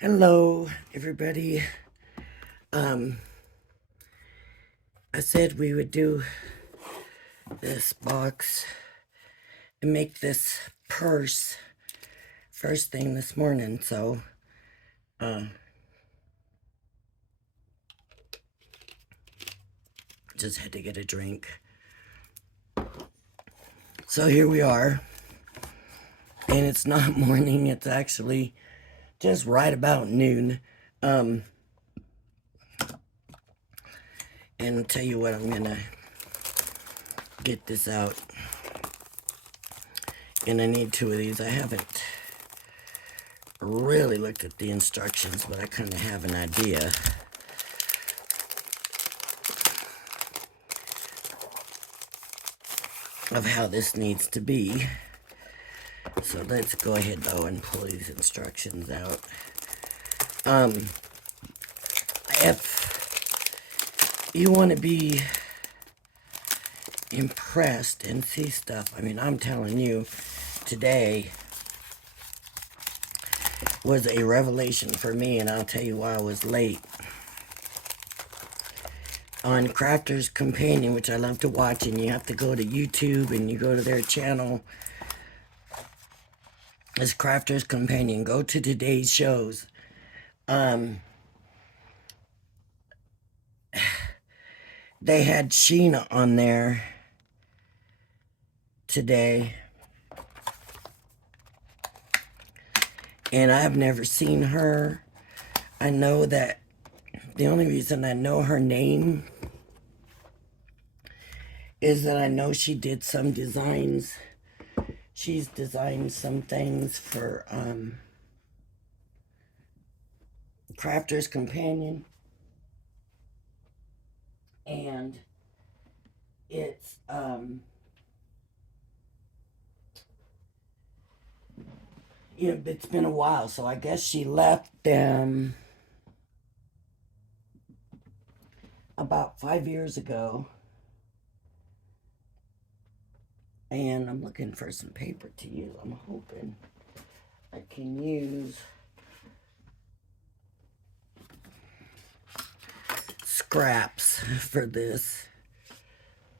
Hello, everybody. Um, I said we would do this box and make this purse first thing this morning, so just had to get a drink. So here we are, and it's not morning, it's actually just right about noon. And I'll tell you what, I'm gonna get this out. And I need two of these. I haven't really looked at the instructions, but I kind of have an idea. Of how this needs to be. So let's go ahead though and pull these instructions out. If you want to be impressed and see stuff, I mean, I'm telling you, today was a revelation for me, and I'll tell you why I was late. On Crafter's Companion, which I love to watch, and you have to go to YouTube and you go to their channel. It's Crafter's Companion. Go to today's shows. They had Sheena on there today. And I've never seen her. I know that the only reason I know her name is that I know she did some designs. She's designed some things for Crafter's Companion. And it's it's been a while, so I guess she left them about 5 years ago. And I'm looking for some paper to use. I'm hoping I can use scraps for this.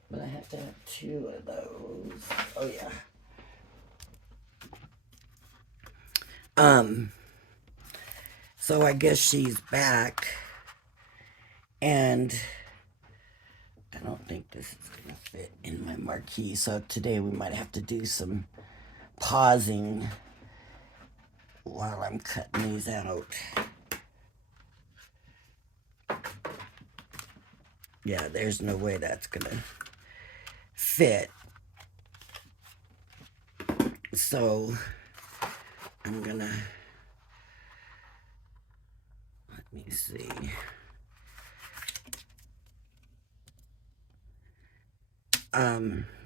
But I have to have two of those. Oh yeah. So I guess she's back. And I don't think this is gonna fit in my marquee. So today we might have to do some pausing while I'm cutting these out. Yeah, there's no way that's gonna fit. So I'm gonna, let me see.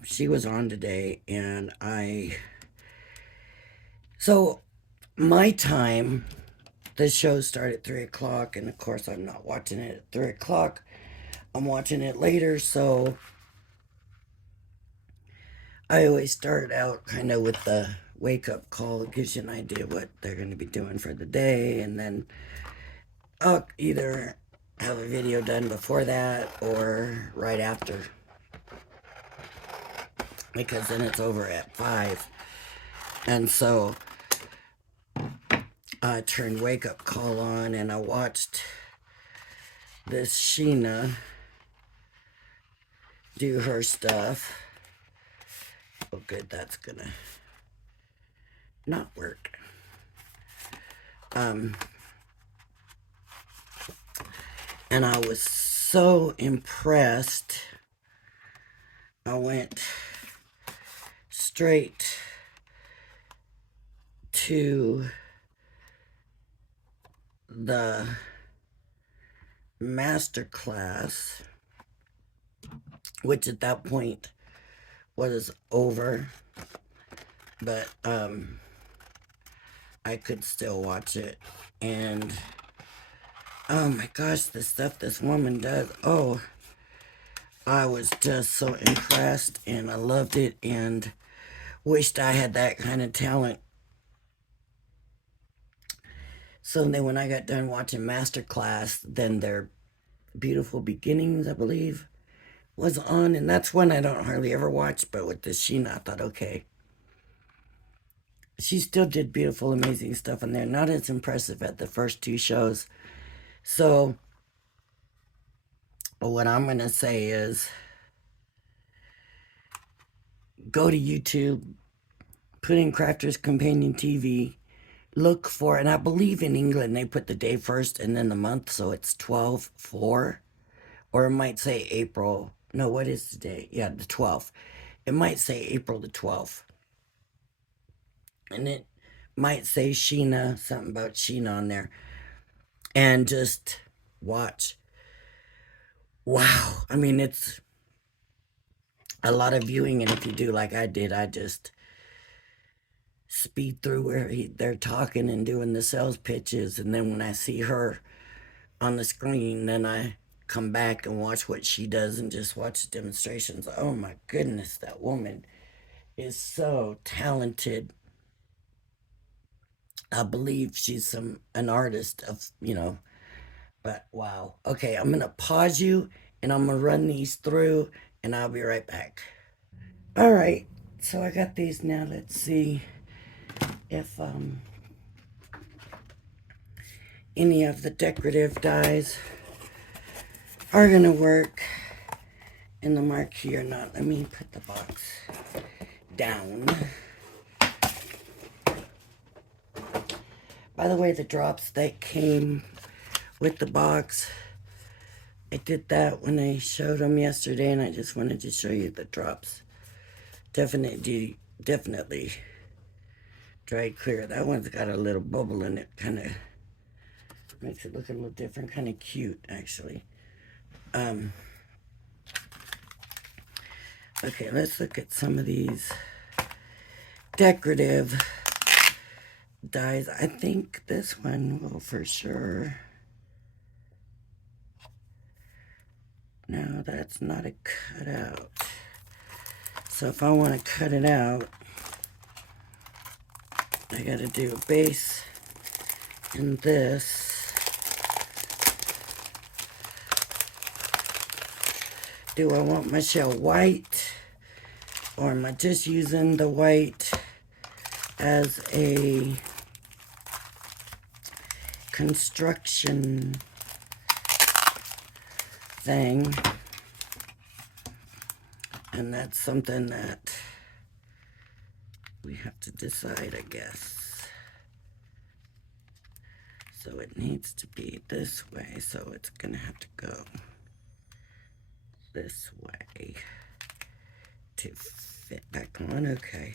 She was on today, and so my time, the show started at 3 o'clock, and of course I'm not watching it at 3 o'clock. I'm watching it later, so I always start out kind of with the wake-up call. It gives you an idea what they're going to be doing for the day, and then I'll either have a video done before that or right after, because then it's over at 5. And so I turned wake up call on, and I watched this Sheena do her stuff. Oh good, that's gonna not work. And I was so impressed. I went straight to the master class, which at that point was over, but I could still watch it. And oh my gosh, the stuff this woman does, oh, I was just so impressed, and I loved it, and wished I had that kind of talent. So then when I got done watching Masterclass, then their Beautiful Beginnings, I believe, was on. And that's one I don't hardly ever watch. But with this Sheena, I thought, okay. She still did beautiful, amazing stuff in there. Not as impressive at the first two shows. So what I'm going to say is go to YouTube, put in Crafters Companion TV, look for, and I believe in England they put the day first and then the month, so it's 12/4, or it might say April. No, what is the day? Yeah, the 12th. It might say April the 12th. And it might say Sheena, something about Sheena on there. And just watch. Wow. I mean, it's a lot of viewing, and if you do like I did, I just speed through where they're talking and doing the sales pitches, and then when I see her on the screen, then I come back and watch what she does and just watch the demonstrations. Oh my goodness, that woman is so talented. I believe she's an artist of, but wow. Okay, I'm gonna pause you and I'm gonna run these through and I'll be right back. All right, so I got these now. Let's see if any of the decorative dies are gonna work in the marquee or not. Let me put the box down. By the way, the drops that came with the box, I did that when I showed them yesterday, and I just wanted to show you the drops. Definitely dried clear. That one's got a little bubble in it, kind of makes it look a little different, kind of cute actually. Okay, let's look at some of these decorative dies. I think this one will for sure. No, that's not a cutout. So if I want to cut it out, I got to do a base and this. Do I want my shell white, or am I just using the white as a construction thing? And that's something that we have to decide, I guess. So it needs to be this way, so it's gonna have to go this way to fit back on. Okay.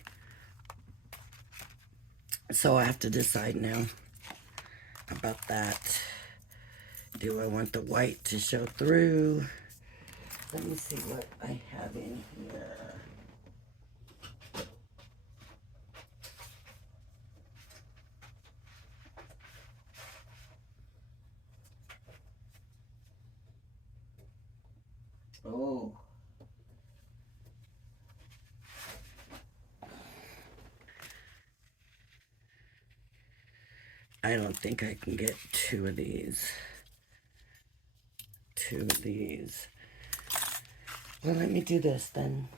So I have to decide now about that. Do I want the white to show through? Let me see what I have in here. Oh. I don't think I can get two of these. Well, let me do this then.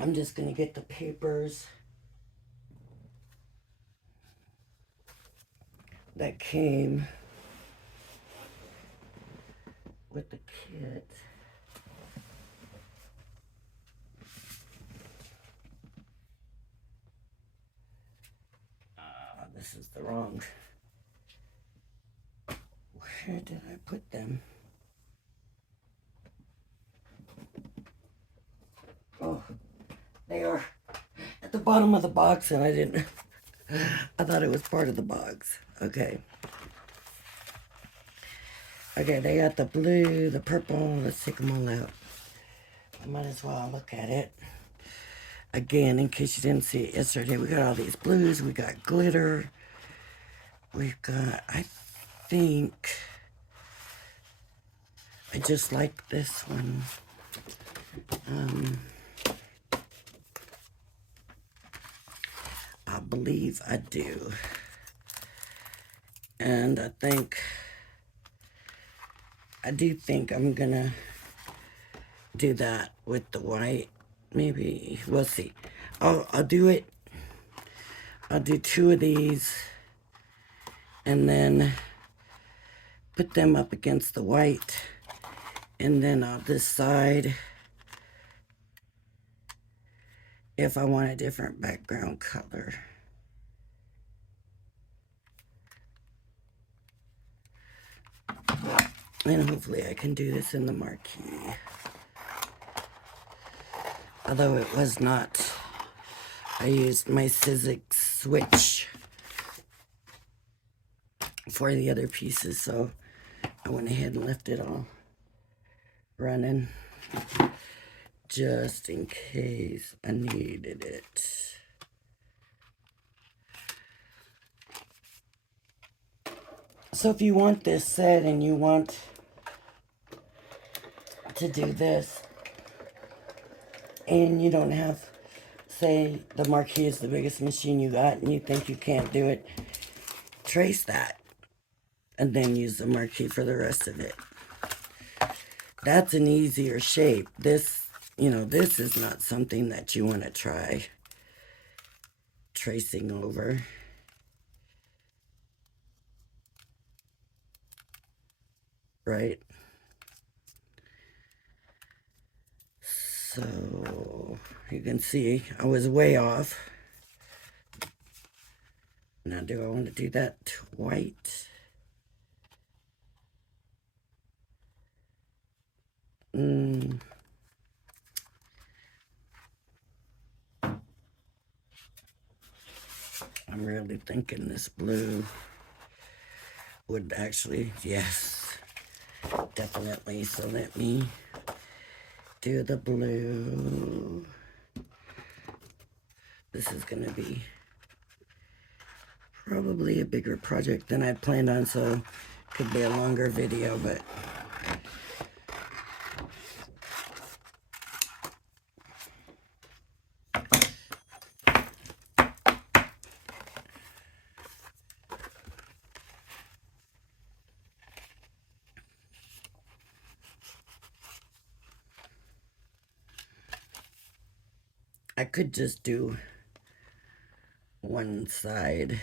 I'm just going to get the papers that came with the kit. This is the wrong. Where did I put them? Oh, they are at the bottom of the box, and I didn't. I thought it was part of the box. Okay. Okay, they got the blue, the purple. Let's take them all out. I might as well look at it again in case you didn't see it yesterday. We got all these blues. We got glitter. We've got, I think, I just like this one. I believe I do. And I do think I'm gonna do that with the white. Maybe, we'll see. I'll do it. I'll do 2 of these and then put them up against the white, and then I'll decide if I want a different background color. And hopefully I can do this in the marquee. Although it was not, I used my Sizzix switch for the other pieces, so I went ahead and left it all running just in case I needed it. So if you want this set and you want to do this, and you don't have, say, the marquee is the biggest machine you got and you think you can't do it, trace that and then use the marquee for the rest of it. That's an easier shape. This, this is not something that you want to try tracing over. Right? So, you can see I was way off. Now, do I want to do that white? I'm really thinking this blue would actually, yes, definitely. So let me do the blue. This is going to be probably a bigger project than I planned on, so it could be a longer video, but I could just do one side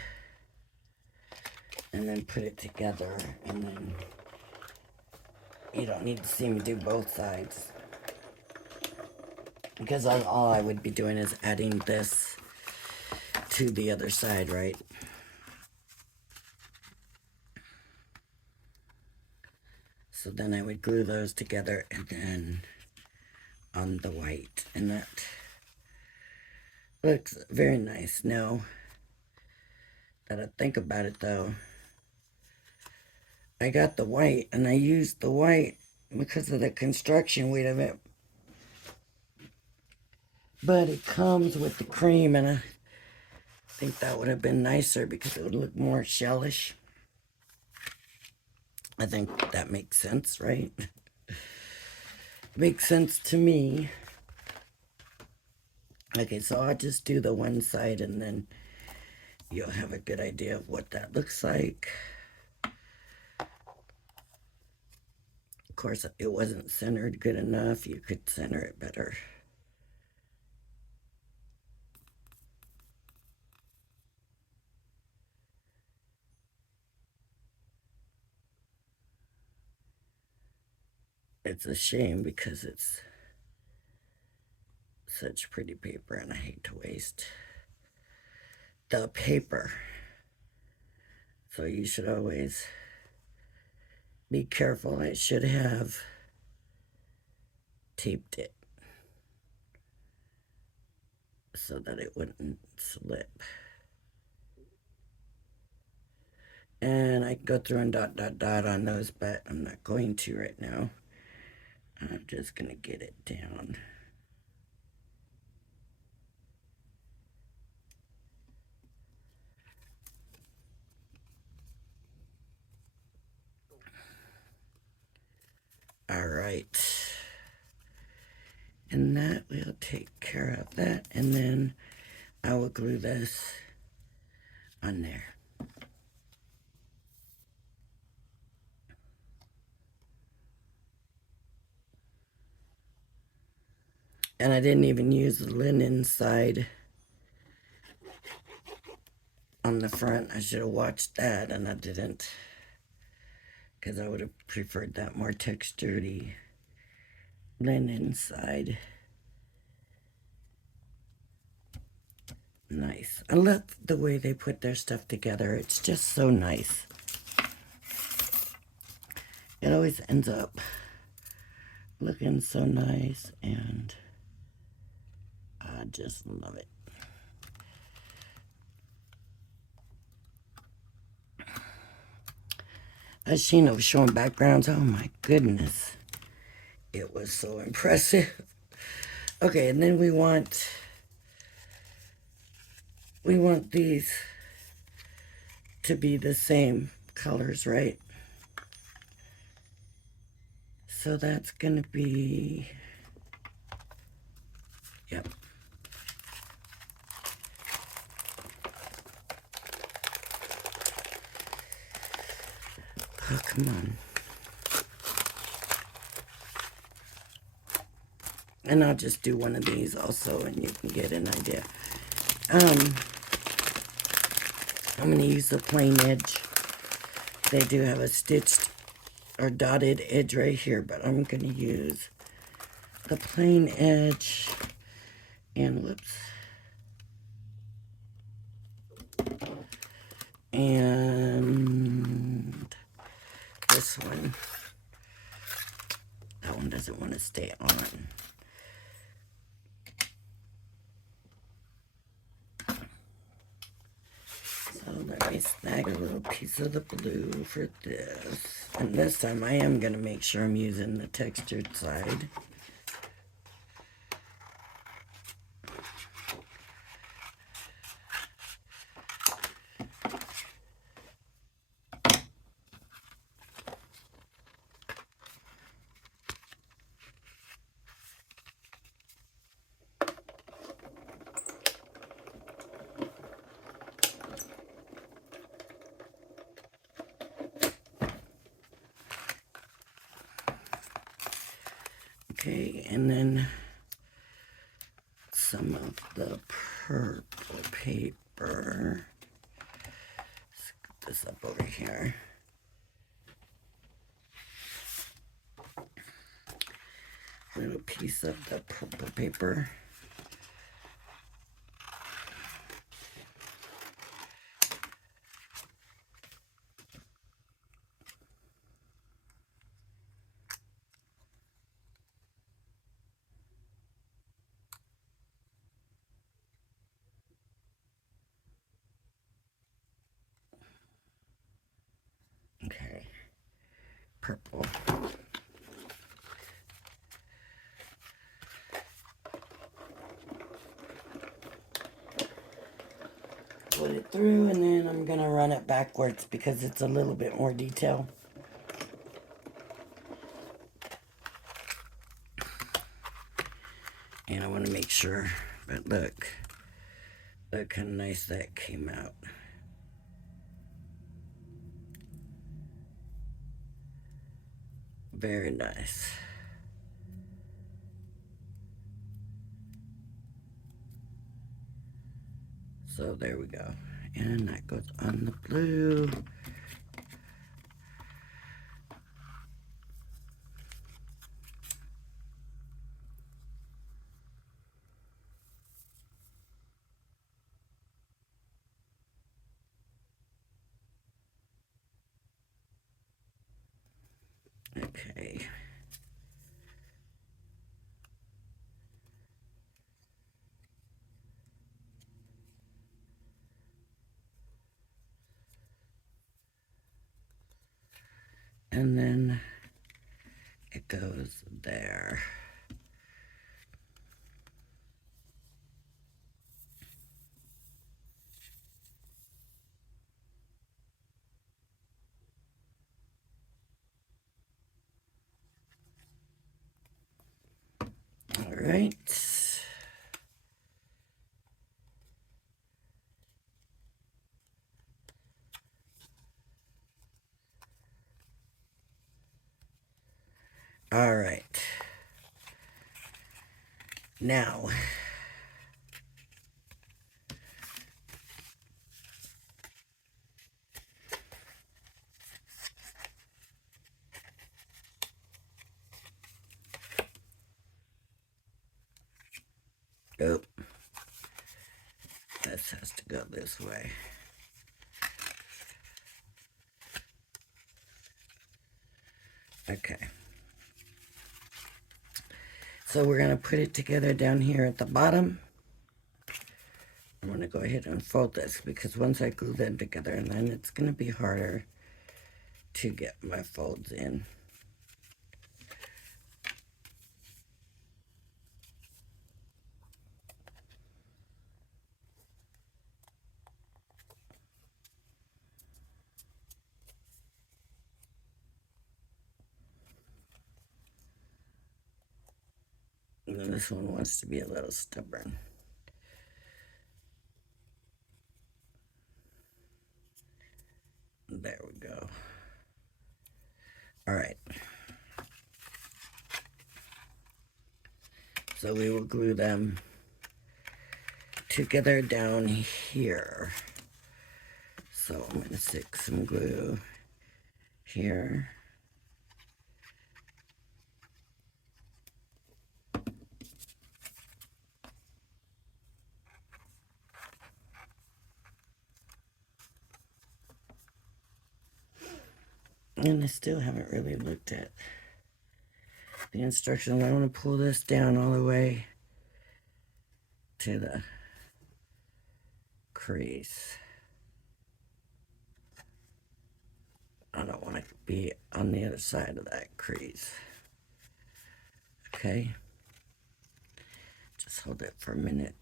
and then put it together, and then you don't need to see me do both sides, because all I would be doing is adding this to the other side, right? So then I would glue those together and then on the white, and that looks very nice. Now that I think about it though, I got the white and I used the white because of the construction weight of it, but it comes with the cream, and I think that would have been nicer because it would look more shellish. I think that makes sense, right? Makes sense to me. Okay, so I'll just do the one side and then you'll have a good idea of what that looks like. Of course, it wasn't centered good enough. You could center it better. It's a shame because it's such pretty paper and I hate to waste the paper. So you should always be careful. I should have taped it so that it wouldn't slip. And I can go through and dot on those, but I'm not going to right now. I'm just gonna get it down. All right. And that will take care of that. And then I will glue this on there. And I didn't even use the linen side on the front. I should have watched that, and I didn't, because I would have preferred that more textured linen side. Nice. I love the way they put their stuff together. It's just so nice. It always ends up looking so nice, and I just love it. As Sheena was showing backgrounds, oh my goodness. It was so impressive. Okay, and then we want these to be the same colors, right? So that's gonna be, yep. Oh, come on. And I'll just do one of these also, and you can get an idea. I'm going to use the plain edge. They do have a stitched or dotted edge right here, but I'm going to use the plain edge. And whoops. And this one. That one doesn't want to stay on. So let me snag a little piece of the blue for this. And this time I am going to make sure I'm using the textured side. Okay, and then some of the purple paper. Scoop this up over here. A little piece of the purple paper. Okay, purple. Put it through, and then I'm going to run it backwards because it's a little bit more detail. And I want to make sure, but look how nice that came out. Very nice. So there we go. And that goes on the blue. Okay. And then it goes there. All right. All right. Now, oh, this has to go this way. Okay. So we're going to put it together down here at the bottom. I'm going to go ahead and fold this because once I glue them together, and then it's going to be harder to get my folds in. And then this one wants to be a little stubborn. There we go. All right. So we will glue them together down here. So I'm going to stick some glue here. And I still haven't really looked at the instructions. I want to pull this down all the way to the crease. I don't want to be on the other side of that crease. Okay. Just hold it for a minute.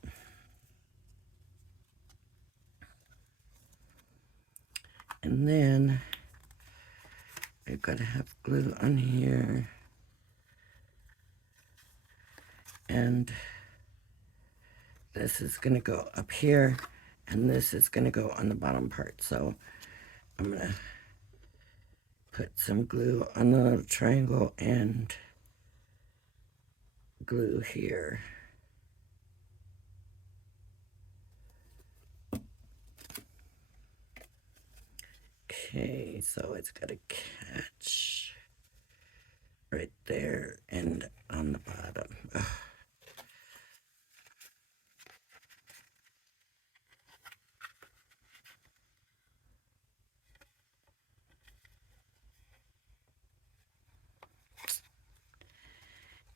And then I've got to have glue on here. And this is going to go up here. And this is going to go on the bottom part. So I'm going to put some glue on the little triangle and glue here. Okay, so it's got to catch right there and on the bottom. Ugh.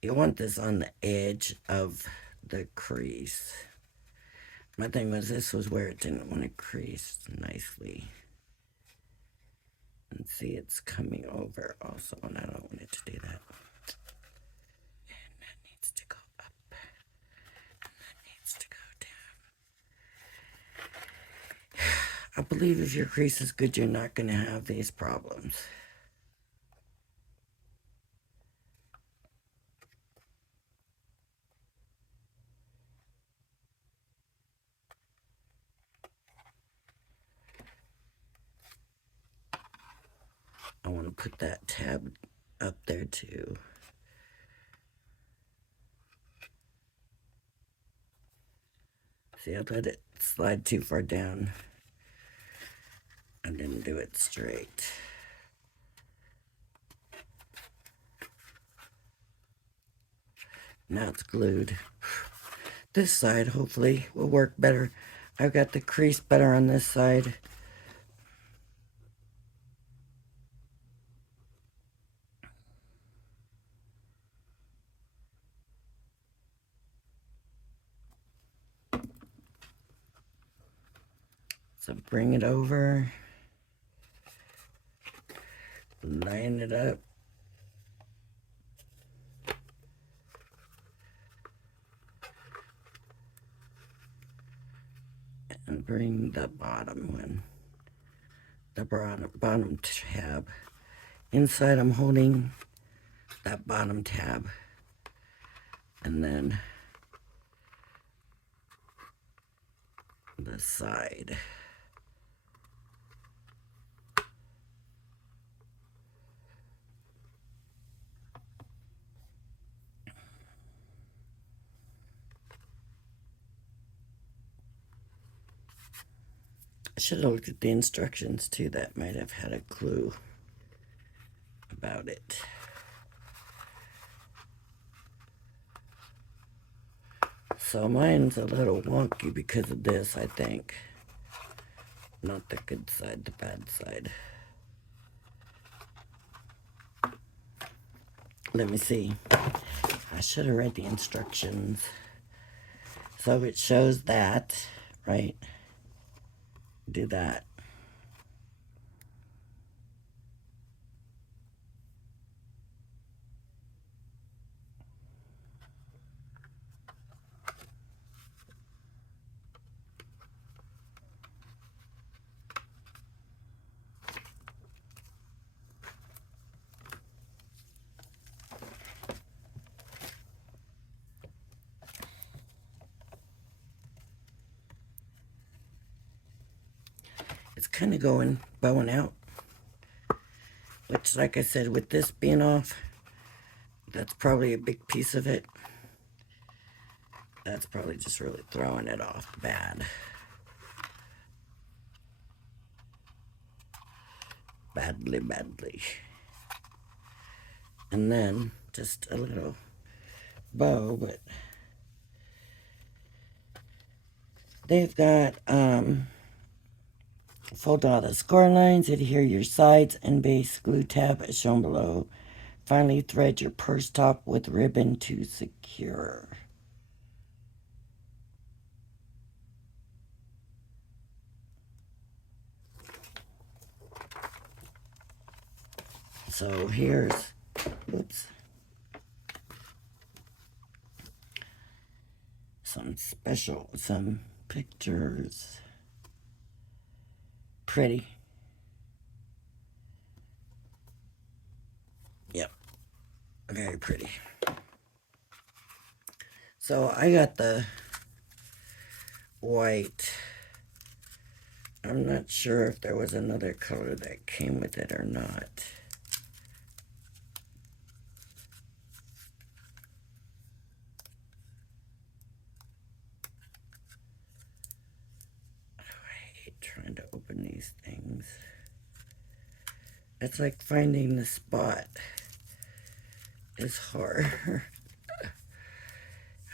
You want this on the edge of the crease. My thing was this was where it didn't want to crease nicely. And see, it's coming over also, and I don't want it to do that. And that needs to go up. And that needs to go down. I believe if your crease is good, you're not going to have these problems. I want to put that tab up there too. See, I let it slide too far down. I didn't do it straight. Now it's glued. This side hopefully will work better. I've got the crease better on this side. So bring it over, line it up. And bring the bottom one, the bottom tab. Inside I'm holding that bottom tab. And then the side. I should have looked at the instructions too. That might have had a clue about it. So mine's a little wonky because of this, I think. Not the good side, the bad side. Let me see. I should have read the instructions. So it shows that, right? Do that. It's kind of bowing out. Which, like I said, with this being off, that's probably a big piece of it. That's probably just really throwing it off bad. Badly, badly. And then just a little bow, but they've got fold all the score lines, adhere your sides and base glue tab as shown below. Finally, thread your purse top with ribbon to secure. So here's, oops, some pictures. Pretty. Yep, very pretty. So I got the white. I'm not sure if there was another color that came with it or not. I hate trying to open these things. It's like finding the spot is hard.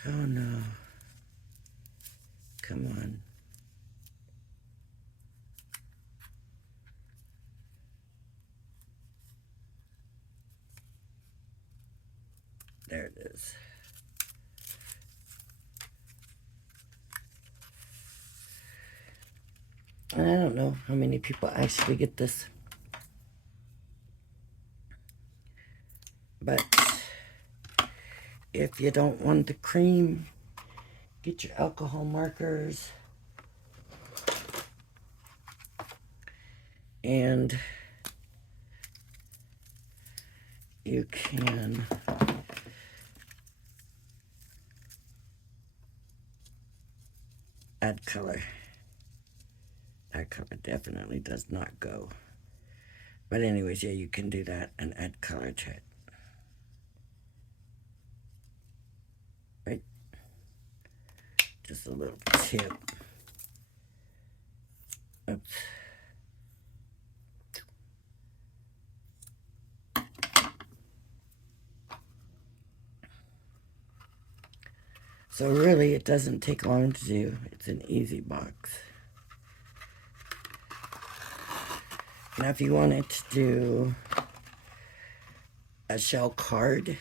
Oh no. Come on. There it is. And I don't know how many people actually get this. But if you don't want the cream, get your alcohol markers. And you can add color. That color definitely does not go. But anyways, yeah, you can do that and add color to it. Right? Just a little tip. Oops. So really, it doesn't take long to do. It's an easy box. Now, if you wanted to do a shell card,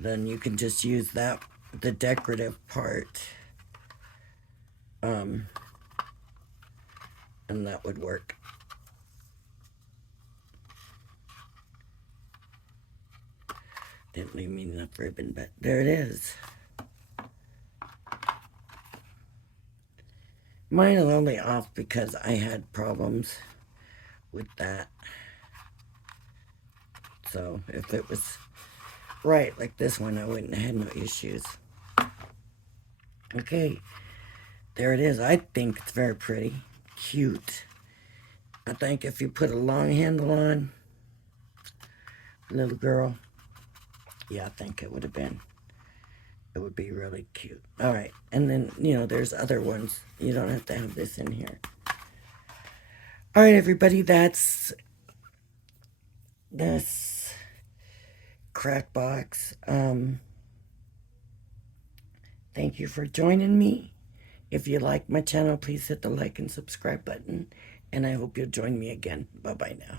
then you can just use that, the decorative part, and that would work. Didn't leave me enough ribbon, but there it is. Mine is only off because I had problems with that. So if it was right like this one, I wouldn't have had no issues. Okay, there it is. I think it's very pretty, cute. I think if you put a long handle on, little girl, yeah, I think it would have been It would be really cute. All right. And then, there's other ones. You don't have to have this in here. All right, everybody. That's this craft box. Thank you for joining me. If you like my channel, please hit the like and subscribe button. And I hope you'll join me again. Bye-bye now.